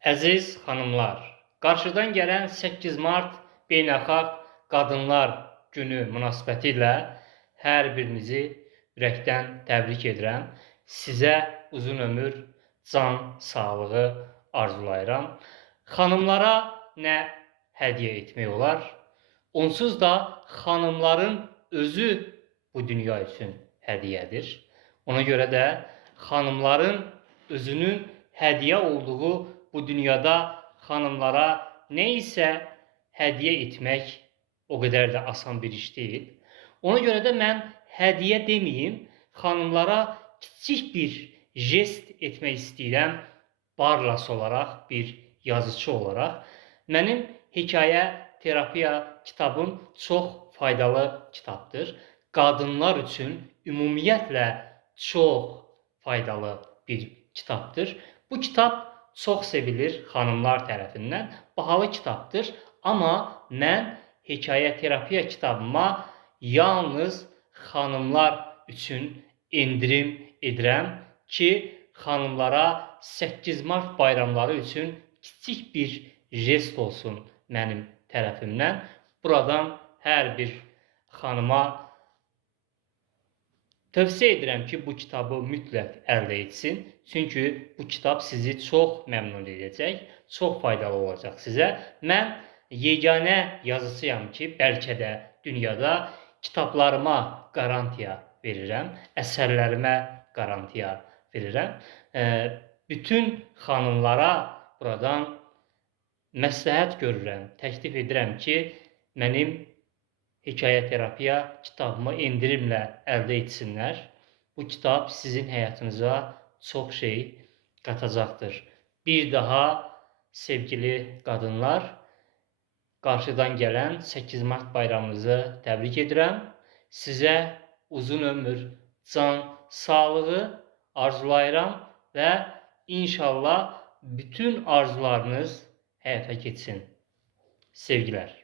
Əziz xanımlar, qarşıdan gələn 8 mart Beynəlxalq Qadınlar Günü münasibətilə hər birinizi ürəkdən təbrik edirəm. Sizə uzun ömür, can sağlığı arzulayıram. Xanımlara nə hədiyyə etmək olar? Onsuz da xanımların özü bu dünya üçün hədiyyədir. Ona görə də xanımların özünün hədiyyə olduğu bu dünyada xanımlara nə isə hədiyyə etmək o qədər də asan bir iş deyil. Ona görə də mən hədiyyə deməyim, xanımlara kiçik bir jest etmək istəyirəm. Barlas olaraq, bir yazıcı olaraq. Mənim hekayə terapiya kitabım çox faydalı kitabdır. Qadınlar üçün ümumiyyətlə çox faydalı bir kitabdır. Bu kitab çox sevilir xanımlar tərəfindən. Bahalı kitabdır. Amma mən hekayə terapiya kitabıma yalnız xanımlar üçün endirim edirəm ki, xanımlara 8 mart bayramları üçün kiçik bir jest olsun mənim tərəfimdən. Buradan hər bir xanıma tövsiyə edirəm ki, bu kitabı mütləq əldə etsin. Çünki bu kitab sizi çox məmnun edəcək, çox faydalı olacaq sizə. Mən yeganə yazıcıyam ki, bəlkə də dünyada kitablarıma qarantiya verirəm, əsərlərimə qarantiya verirəm. Bütün xanımlara buradan məsləhət görürəm, təklif edirəm ki, mənim hekayə terapiya kitabımı endirimlə əldə etsinlər. Bu kitab sizin həyatınıza çox şey qatacaqdır. Bir daha sevgili qadınlar, qarşıdan gələn 8 mart bayramınızı təbrik edirəm. Sizə uzun ömür, can sağlığı arzulayıram və inşallah bütün arzularınız həyata keçsin. Sevgilər.